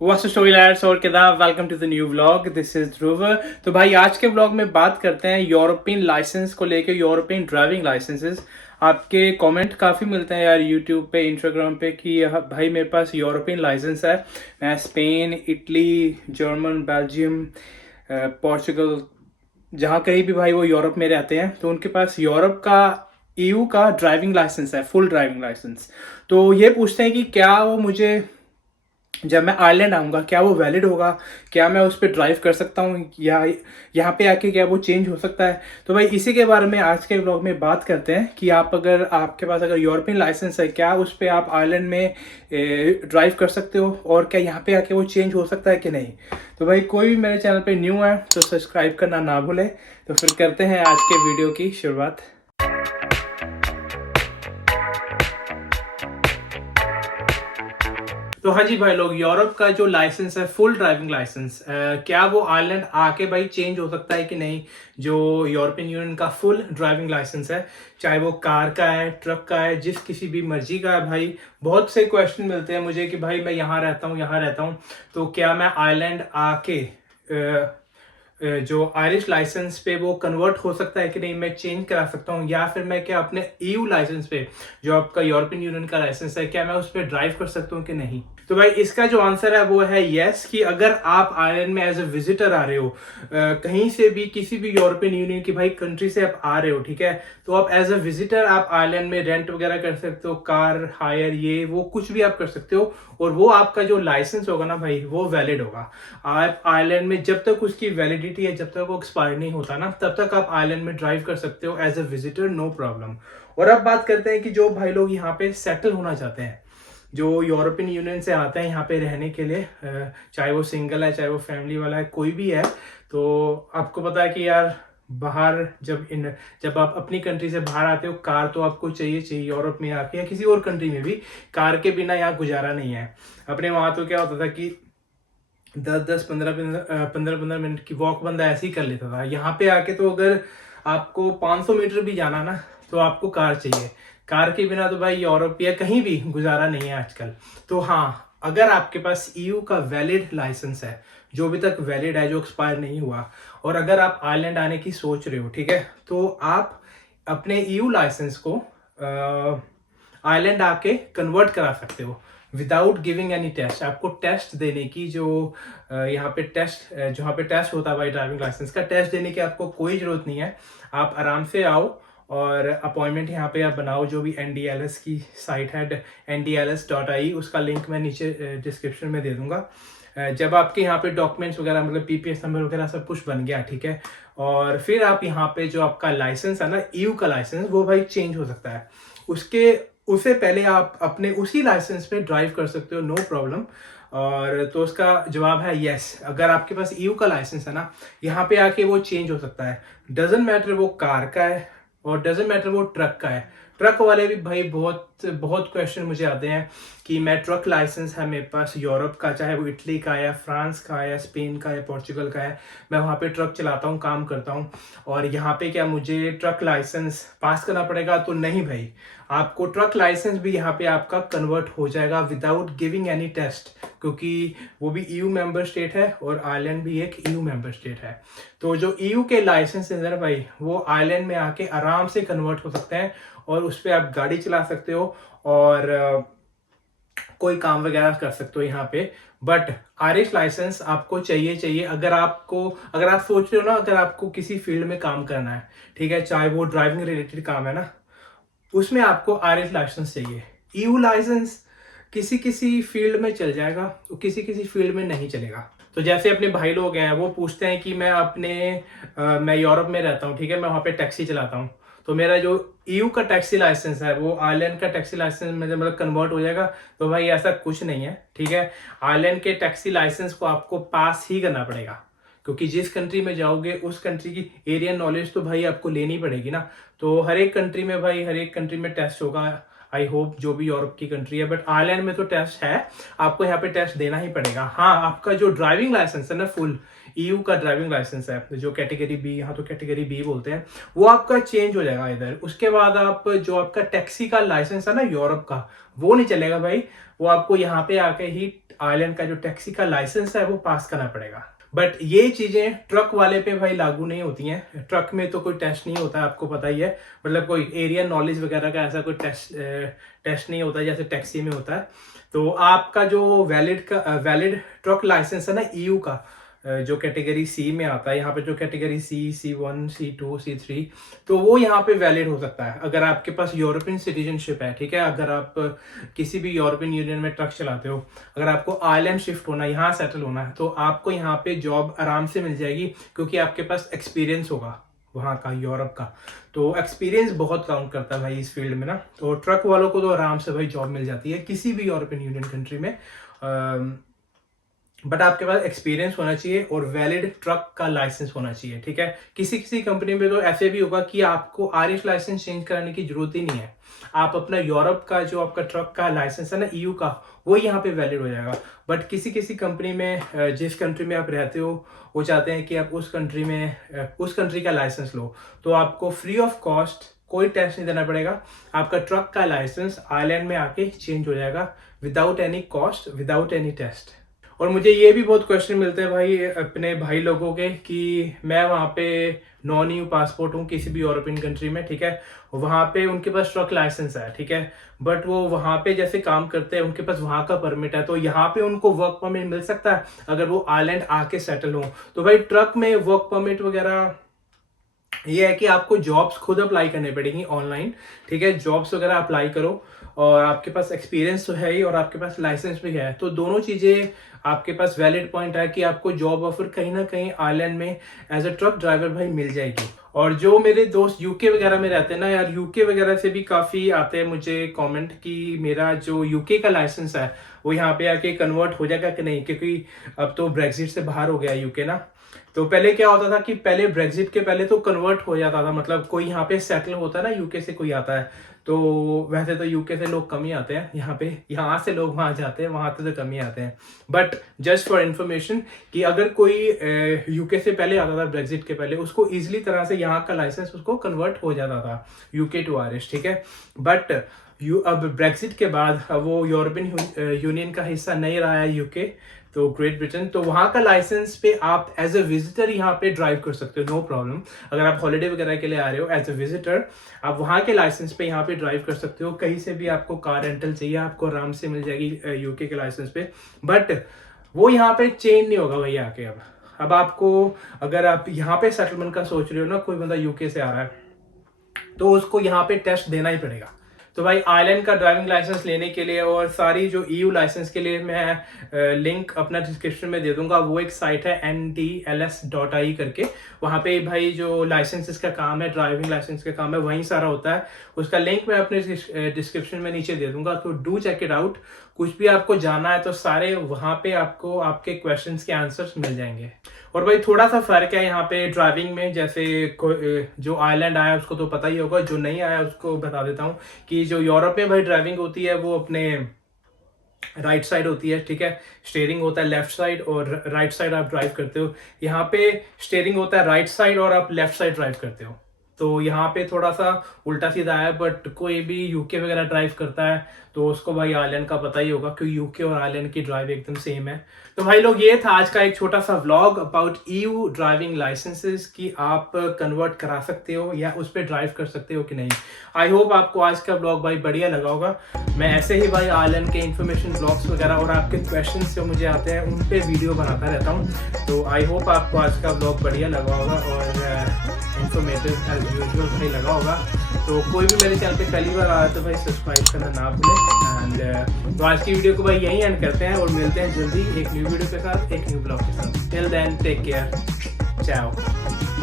What's story lights और किताब welcome to the new vlog. This is Dhruv. तो भाई आज के व्लॉग में बात करते हैं यूरोपियन लाइसेंस को लेके, यूरोपियन ड्राइविंग लाइसेंसेस। आपके कमेंट काफ़ी मिलते हैं यार यूट्यूब पे, इंस्टाग्राम पे कि भाई मेरे पास यूरोपियन लाइसेंस है, मैं Spain, Italy, German, Belgium, Portugal, जहाँ कहीं भी भाई वो यूरोप में रहते हैं तो उनके पास यूरोप का, ईयू का ड्राइविंग लाइसेंस है, फुल ड्राइविंग लाइसेंस। तो ये पूछते हैं कि क्या वो मुझे, जब मैं आयरलैंड आऊँगा क्या वो वैलिड होगा, क्या मैं उस पर ड्राइव कर सकता हूँ, या यहाँ पे आके क्या वो चेंज हो सकता है। तो भाई इसी के बारे में आज के ब्लॉग में बात करते हैं कि आप अगर आपके पास अगर यूरोपियन लाइसेंस है, क्या उस पर आप आयरलैंड में ड्राइव कर सकते हो, और क्या यहाँ पे आके वो चेंज हो सकता है कि नहीं। तो भाई कोई भी मेरे चैनल पर न्यू है तो सब्सक्राइब करना ना भूलें। तो फिर करते हैं आज के वीडियो की शुरुआत। तो हाँ जी भाई लोग, यूरोप का जो लाइसेंस है, फुल ड्राइविंग लाइसेंस, क्या वो आयरलैंड आके भाई चेंज हो सकता है कि नहीं। जो यूरोपियन यूनियन का फुल ड्राइविंग लाइसेंस है, चाहे वो कार का है, ट्रक का है, जिस किसी भी मर्जी का है भाई। बहुत से क्वेश्चन मिलते हैं मुझे कि भाई मैं यहाँ रहता हूँ, यहाँ रहता हूँ, तो क्या मैं आयरलैंड आके जो आयरिश लाइसेंस पे वो कन्वर्ट हो सकता है कि नहीं, मैं चेंज करा सकता हूँ, या फिर मैं क्या अपने ईयू लाइसेंस पे, जो आपका यूरोपियन यूनियन का लाइसेंस है, क्या मैं उस पर ड्राइव कर सकता हूँ कि नहीं। तो भाई इसका जो आंसर है वो है यस, कि अगर आप आयरलैंड में एज ए विजिटर आ रहे हो, कहीं से भी, किसी भी यूरोपियन यूनियन की भाई कंट्री से आप आ रहे हो, ठीक है, तो आप एज ए विजिटर आप आयरलैंड में रेंट वगैरह कर सकते हो, कार हायर, ये वो कुछ भी आप कर सकते हो, और वो आपका जो लाइसेंस होगा ना भाई वो वैलिड होगा। आप आयरलैंड में जब तक उसकी वैलिडिटी है, जब तक वो एक्सपायर नहीं होता ना, तब तक आप आयरलैंड में ड्राइव कर सकते हो as a visitor, no problem. और अब बात करते हैं कि जो भाई लोग यहाँ पे सेटल होना चाहते हैं, जो यूरोपियन यूनियन से आते हैं यहाँ पे रहने के लिए, चाहे वो सिंगल है, चाहे वो फैमिली वाला है, कोई भी है, तो आपको पता है कि यार बाहर जब आप अपनी कंट्री से बाहर आते हो, कार तो आपको चाहिए चाहिए। यूरोप में आके या किसी और कंट्री में भी कार के बिना यहाँ गुजारा नहीं है। अपने वहाँ तो क्या होता था कि 10-15 मिनट की वॉक बंदा ऐसे ही कर लेता था। यहाँ पे आके तो अगर आपको 500 मीटर भी जाना ना, तो आपको कार चाहिए। कार के बिना तो भाई यूरोप या कहीं भी गुजारा नहीं है आजकल। तो हाँ, अगर आपके पास ईयू का वैलिड लाइसेंस है, जो अभी तक वैलिड है, जो एक्सपायर नहीं हुआ, और अगर आप आयरलैंड आने की सोच रहे हो, ठीक है, तो आप अपने ईयू लाइसेंस को आयरलैंड आके कन्वर्ट करा सकते हो विदाउट गिविंग एनी टेस्ट। आपको टेस्ट देने की, जो यहाँ पे टेस्ट, जहाँ पे टेस्ट होता है भाई ड्राइविंग लाइसेंस का, टेस्ट देने की आपको कोई जरूरत नहीं है। आप आराम से आओ और अपॉइंटमेंट यहाँ पे आप बनाओ। जो भी NDLS की साइट है, ndls.ai, उसका लिंक मैं नीचे डिस्क्रिप्शन में दे दूंगा। जब आपके यहाँ पे डॉक्यूमेंट्स वगैरह, मतलब PPS नंबर वगैरह सब कुछ बन गया, ठीक है, और फिर आप यहाँ पे जो आपका लाइसेंस है ना, ईयू का लाइसेंस, वो भाई चेंज हो सकता है। उससे पहले आप अपने उसी लाइसेंस पे ड्राइव कर सकते हो, नो प्रॉब्लम। और तो उसका जवाब है यस। अगर आपके पास ईयू का लाइसेंस है ना, यहाँ पे आके वो चेंज हो सकता है। डजेंट मैटर वो कार का है, और डजेंट मैटर वो ट्रक का है। ट्रक वाले भी भाई बहुत बहुत क्वेश्चन मुझे आते हैं कि मैं ट्रक लाइसेंस है मेरे पास यूरोप का, चाहे वो इटली का या फ्रांस का या स्पेन का या पोर्चुगल का है, मैं वहाँ पे ट्रक चलाता हूँ, काम करता हूँ, और यहाँ पे क्या मुझे ट्रक लाइसेंस पास करना पड़ेगा? तो नहीं भाई, आपको ट्रक लाइसेंस भी यहाँ पे आपका कन्वर्ट हो जाएगा विदाउट गिविंग एनी टेस्ट, क्योंकि वो भी ईयू मेंबर स्टेट है और आयरलैंड भी एक ईयू मेंबर स्टेट है। तो जो ईयू के लाइसेंस है ना भाई, वो आयरलैंड में आके आराम से कन्वर्ट हो सकते हैं, और उस पर आप गाड़ी चला सकते हो और कोई काम वगैरह कर सकते हो यहाँ पे। बट आयरिश लाइसेंस आपको चाहिए। अगर आप सोच रहे हो ना, अगर आपको किसी फील्ड में काम करना है, ठीक है, चाहे वो ड्राइविंग रिलेटेड काम है ना, उसमें आपको आयरिश लाइसेंस चाहिए। ईयू लाइसेंस किसी किसी फील्ड में चल जाएगा, तो किसी किसी फील्ड में नहीं चलेगा। तो जैसे अपने भाई लोग हैं, वो पूछते हैं कि मैं यूरोप में रहता हूँ, ठीक है, मैं वहाँ पे टैक्सी चलाता हूँ, तो मेरा जो ईयू का टैक्सी लाइसेंस है वो आयरलैंड का टैक्सी लाइसेंस में मतलब कन्वर्ट हो जाएगा? तो भाई ऐसा कुछ नहीं है, ठीक है। आयरलैंड के टैक्सी लाइसेंस को आपको पास ही करना पड़ेगा, क्योंकि जिस कंट्री में जाओगे उस कंट्री की एरिया नॉलेज तो भाई आपको लेनी पड़ेगी ना। तो हर एक कंट्री में भाई, हर एक कंट्री में टेस्ट होगा, आई होप जो भी यूरोप की कंट्री है, बट आयरलैंड में तो टेस्ट है, आपको यहाँ पे टेस्ट देना ही पड़ेगा। हाँ, आपका जो ड्राइविंग लाइसेंस है ना, फुल ईयू का ड्राइविंग लाइसेंस है, जो कैटेगरी बी, यहाँ तो कैटेगरी बी बोलते हैं, वो आपका चेंज हो जाएगा इधर। उसके बाद आप जो आपका टैक्सी का लाइसेंस है ना यूरोप का, वो नहीं चलेगा भाई, वो आपको यहाँ पे आके ही आयरलैंड का जो टैक्सी का लाइसेंस है वो पास करना पड़ेगा। बट ये चीजें ट्रक वाले पे भाई लागू नहीं होती हैं। ट्रक में तो कोई टेस्ट नहीं होता, आपको पता ही है, मतलब कोई एरिया नॉलेज वगैरह का ऐसा कोई टेस्ट नहीं होता जैसे टैक्सी में होता है। तो आपका जो वैलिड ट्रक लाइसेंस है ना EU का, जो कैटेगरी C में आता है, यहाँ पे जो कैटेगरी C1, C2, C3, तो वो यहाँ पे वैलिड हो सकता है अगर आपके पास यूरोपियन सिटीजनशिप है, ठीक है। अगर आप किसी भी यूरोपियन यूनियन में ट्रक चलाते हो, अगर आपको आयरलैंड शिफ्ट होना है, यहाँ सेटल होना है, तो आपको यहाँ पे जॉब आराम से मिल जाएगी, क्योंकि आपके पास एक्सपीरियंस होगा वहाँ का, यूरोप का। तो एक्सपीरियंस बहुत काउंट करता है भाई इस फील्ड में ना। तो ट्रक वालों को तो आराम से भाई जॉब मिल जाती है किसी भी यूरोपियन यूनियन कंट्री में, बट आपके पास एक्सपीरियंस होना चाहिए और वैलिड ट्रक का लाइसेंस होना चाहिए, ठीक है। किसी किसी कंपनी में तो ऐसे भी होगा कि आपको आयरिश लाइसेंस चेंज कराने की जरूरत ही नहीं है, आप अपना यूरोप का जो आपका ट्रक का लाइसेंस है ना EU का, वो यहाँ पे वैलिड हो जाएगा। बट किसी किसी कंपनी में जिस कंट्री में आप रहते हो वो चाहते हैं कि आप उस कंट्री का लाइसेंस लो, तो आपको फ्री ऑफ कॉस्ट कोई टैक्स नहीं देना पड़ेगा, आपका ट्रक का लाइसेंस आयरलैंड में आके चेंज हो जाएगा without any cost, without any test. और मुझे ये भी बहुत क्वेश्चन मिलते हैं भाई अपने भाई लोगों के कि मैं वहाँ पे नॉन EU पासपोर्ट हूँ किसी भी यूरोपियन कंट्री में, ठीक है, वहाँ पे उनके पास ट्रक लाइसेंस है, ठीक है, बट वो वहाँ पे जैसे काम करते हैं, उनके पास वहाँ का परमिट है, तो यहाँ पे उनको वर्क परमिट मिल सकता है अगर वो आयरलैंड आके सेटल हो। तो भाई ट्रक में वर्क परमिट वगैरह ये है कि आपको जॉब्स खुद अप्लाई करनी पड़ेगी ऑनलाइन, ठीक है। जॉब्स वगैरह अप्लाई करो और आपके पास एक्सपीरियंस तो है ही और आपके पास लाइसेंस भी है, तो दोनों चीजें आपके पास वैलिड पॉइंट है कि आपको जॉब ऑफर कहीं ना कहीं आयरलैंड में एज अ ट्रक ड्राइवर भाई मिल जाएगी। और जो मेरे दोस्त UK वगैरह में रहते हैं ना यार, UK वगैरह से भी काफी आते हैं मुझे कमेंट कि मेरा जो UK का लाइसेंस है वो यहाँ पे आके कन्वर्ट हो जाएगा कि नहीं, क्योंकि अब तो ब्रेक्जिट से बाहर हो गया UK ना। तो पहले क्या होता था कि पहले ब्रेक्जिट के पहले तो कन्वर्ट हो जाता था, मतलब कोई यहाँ पे सेटल होता है ना UK से कोई आता है, तो वैसे तो UK से लोग कम ही आते हैं यहाँ पे, यहाँ से लोग वहाँ जाते हैं, वहाँ से तो कम ही आते हैं। बट जस्ट फॉर इन्फॉर्मेशन कि अगर कोई UK से पहले आता था ब्रेक्जिट के पहले, उसको इजिली तरह से यहाँ का लाइसेंस उसको कन्वर्ट हो जाता था UK टू आयरिश, ठीक है। बट अब ब्रेक्जिट के बाद वो यूरोपियन यूनियन का हिस्सा नहीं रहा है UK, तो ग्रेट ब्रिटेन, तो वहाँ का लाइसेंस पे आप एज अ विजिटर यहाँ पे ड्राइव कर सकते हो, नो प्रॉब्लम। अगर आप हॉलिडे वगैरह के लिए आ रहे हो एज अ विजिटर, आप वहाँ के लाइसेंस पे यहाँ पे ड्राइव कर सकते हो। कहीं से भी आपको कार रेंटल चाहिए आपको आराम से मिल जाएगी UK के लाइसेंस पे, बट वो यहाँ पे चेंज नहीं होगा भाई आके। अब आपको अगर आप यहाँ पे सेटलमेंट का सोच रहे हो ना, कोई बंदा UK से आ रहा है तो उसको यहाँ पे टेस्ट देना ही पड़ेगा। तो भाई आयरलैंड का ड्राइविंग लाइसेंस लेने के लिए और सारी जो EU लाइसेंस के लिए मैं लिंक अपना डिस्क्रिप्शन में दे दूंगा। वो एक साइट है ndls.i करके, वहाँ पे भाई जो लाइसेंसेस का काम है, ड्राइविंग लाइसेंस का काम है, वहीं सारा होता है। उसका लिंक मैं अपने डिस्क्रिप्शन में नीचे दे दूंगा, तो डू चेक इट आउट। कुछ भी आपको जाना है तो सारे वहाँ पे आपको आपके क्वेश्चंस के आंसर्स मिल जाएंगे। और भाई थोड़ा सा फर्क है यहाँ पे ड्राइविंग में, जैसे जो आयरलैंड आया उसको तो पता ही होगा, जो नहीं आया उसको बता देता हूँ कि जो यूरोप में भाई ड्राइविंग होती है वो अपने राइट साइड होती है, ठीक है। स्टीयरिंग होता है लेफ्ट साइड और राइट साइड आप ड्राइव करते हो। यहाँ पे स्टीयरिंग होता है राइट साइड और आप लेफ्ट साइड ड्राइव करते हो। तो यहाँ पे थोड़ा सा उल्टा सीधा है, बट कोई भी UK वगैरह ड्राइव करता है तो उसको भाई आयरलैंड का पता ही होगा, क्योंकि UK और आयरलैंड की ड्राइव एकदम सेम है। तो भाई लोग ये था आज का एक छोटा सा vlog about EU driving licences कि आप कन्वर्ट करा सकते हो या उस पर ड्राइव कर सकते हो कि नहीं। आई होप आपको आज का व्लॉग भाई बढ़िया लगा होगा। मैं ऐसे ही भाई आयरलैंड के इन्फॉर्मेशन ब्लॉग्स वगैरह और आपके क्वेश्चन जो मुझे आते हैं उन पे वीडियो बनाता रहता हूँ। तो आई होप आपको आज का व्लॉग बढ़िया लगा होगा और इन्फॉर्मेटिव एज यूजुअल भाई लगा होगा। तो कोई भी मेरे चैनल पे पहली बार आ रहा है तो भाई सब्सक्राइब करना ना भूलें। एंड तो आज की वीडियो को भाई यहीं एंड करते हैं और मिलते हैं जल्दी एक न्यू वीडियो के साथ, एक न्यू ब्लॉग के साथ। टिल देन टेक केयर, चाओ।